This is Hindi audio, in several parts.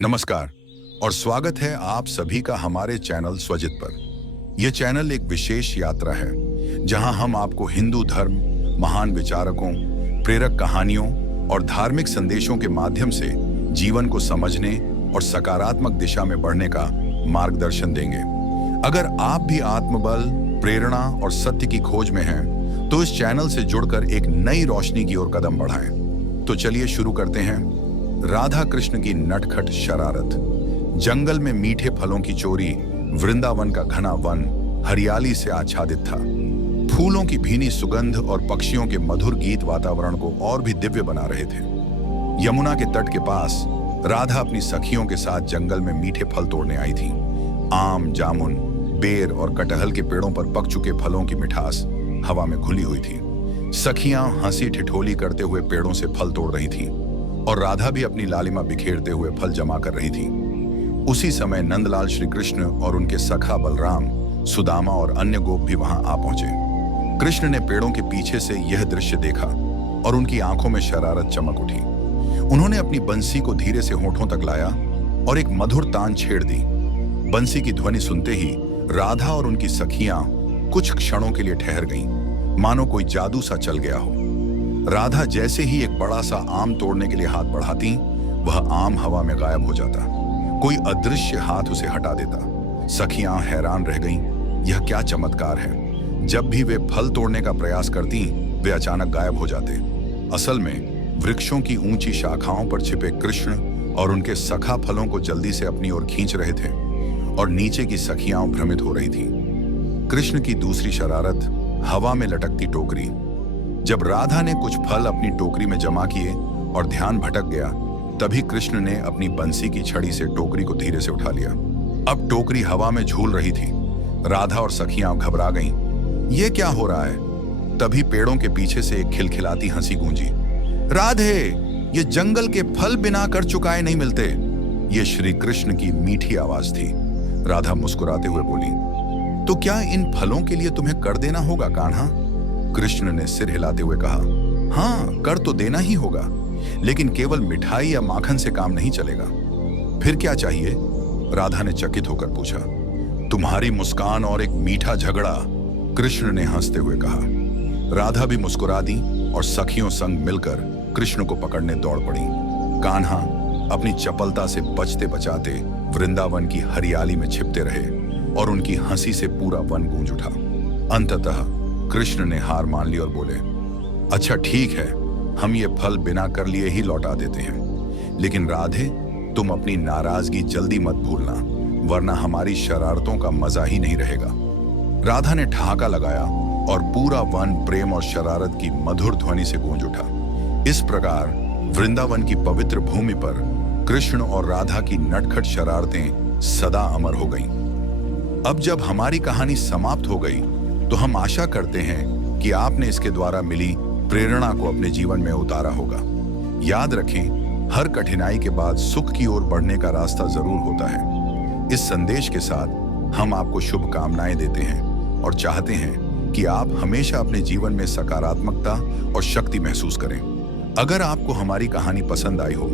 नमस्कार और स्वागत है आप सभी का हमारे चैनल स्वजित पर। यह चैनल एक विशेष यात्रा है जहां हम आपको हिंदू धर्म, महान विचारकों, प्रेरक कहानियों और धार्मिक संदेशों के माध्यम से जीवन को समझने और सकारात्मक दिशा में बढ़ने का मार्गदर्शन देंगे। अगर आप भी आत्मबल, प्रेरणा और सत्य की खोज में हैं, तो इस चैनल से जुड़कर एक नई रोशनी की ओर कदम बढ़ाएं। तो चलिए शुरू करते हैं। राधा कृष्ण की नटखट शरारत। जंगल में मीठे फलों की चोरी, वृंदावन का घना वन हरियाली से आच्छादित था। फूलों की भीनी सुगंध और पक्षियों के मधुर गीत वातावरण को और भी दिव्य बना रहे थे। यमुना के तट के पास राधा अपनी सखियों के साथ जंगल में मीठे फल तोड़ने आई थी। आम, जामुन, बेर और कटहल के पेड़ों पर पक चुके फलों की मिठास हवा में घुली हुई थी। सखियां हंसी ठिठोली करते हुए पेड़ों से फल तोड़ रही थीं और राधा भी अपनी लालिमा बिखेरते हुए फल जमा कर रही थी। उसी समय नंदलाल श्री कृष्ण और उनके सखा बलराम, सुदामा और अन्य गोप भी वहां आ पहुंचे। कृष्ण ने पेड़ों के पीछे से यह दृश्य देखा और उनकी आंखों में शरारत चमक उठी। उन्होंने अपनी बंसी को धीरे से होठों तक लाया और एक मधुर तान छेड़ दी। बंसी की ध्वनि सुनते ही राधा और उनकी सखियां कुछ क्षणों के लिए ठहर गईं, मानो कोई जादू सा चल गया हो। राधा जैसे ही एक बड़ा सा आम तोड़ने के लिए हाथ बढ़ाती, वह आम हवा में गायब हो जाता। कोई अदृश्य हाथ उसे हटा देता। सखियां हैरान रह गईं, यह क्या चमत्कार है। जब भी वे फल तोड़ने का प्रयास करती, वे अचानक गायब हो जाते। असल में वृक्षों की ऊंची शाखाओं पर छिपे कृष्ण और उनके सखा फलों को जल्दी से अपनी ओर खींच रहे थे और नीचे की सखियां भ्रमित हो रही थीं। कृष्ण की दूसरी शरारत, हवा में लटकती टोकरी। जब राधा ने कुछ फल अपनी टोकरी में जमा किए और ध्यान भटक गया, तभी कृष्ण ने अपनी बंसी की छड़ी से टोकरी को धीरे से उठा लिया। अब टोकरी हवा में झूल रही थी। राधा और सखियां घबरा गईं। ये क्या हो रहा है? तभी पेड़ों के पीछे से एक खिलखिलाती हंसी गूंजी। राधे, ये जंगल के फल बिना कर चुकाए नहीं मिलते। ये श्री कृष्ण की मीठी आवाज थी। राधा मुस्कुराते हुए बोली, तो क्या इन फलों के लिए तुम्हें कर देना होगा कान्हा? कृष्ण ने सिर हिलाते हुए कहा, हाँ, कर तो देना ही होगा, लेकिन केवल मिठाई या माखन से काम नहीं चलेगा। फिर क्या चाहिए? राधा ने चकित होकर पूछा। तुम्हारी मुस्कान और एक मीठा झगड़ा, कृष्ण ने हंसते हुए कहा। राधा भी मुस्कुरा दी और सखियों संग मिलकर कृष्ण को पकड़ने दौड़ पड़ी। कान्हा अपनी चपलता से बचते बचाते वृंदावन की हरियाली में छिपते रहे और उनकी हंसी से पूरा वन गूंज उठा। अंततः कृष्ण ने हार मान ली और बोले, अच्छा ठीक है, हम ये फल बिना कर लिए ही लौटा देते हैं, लेकिन राधे, तुम अपनी नाराजगी जल्दी मत भूलना, वरना हमारी शरारतों का मजा ही नहीं रहेगा। राधा ने ठहाका लगाया और पूरा वन प्रेम और शरारत की मधुर ध्वनि से गूंज उठा। इस प्रकार वृंदावन की पवित्र भूमि पर कृष्ण और राधा की नटखट शरारतें सदा अमर हो गईं। अब जब हमारी कहानी समाप्त हो गई, तो हम आशा करते हैं कि आपने इसके द्वारा मिली प्रेरणा को अपने जीवन में उतारा होगा। याद रखें, हर कठिनाई के बाद सुख की ओर बढ़ने का रास्ता जरूर होता है। इस संदेश के साथ हम आपको शुभकामनाएं देते हैं और चाहते हैं कि आप हमेशा अपने जीवन में सकारात्मकता और शक्ति महसूस करें। अगर आपको हमारी कहानी पसंद आई हो,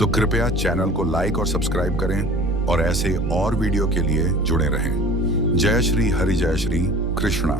तो कृपया चैनल को लाइक और सब्सक्राइब करें और ऐसे और वीडियो के लिए जुड़े रहें। जय श्री हरि, जय श्री कृष्णा।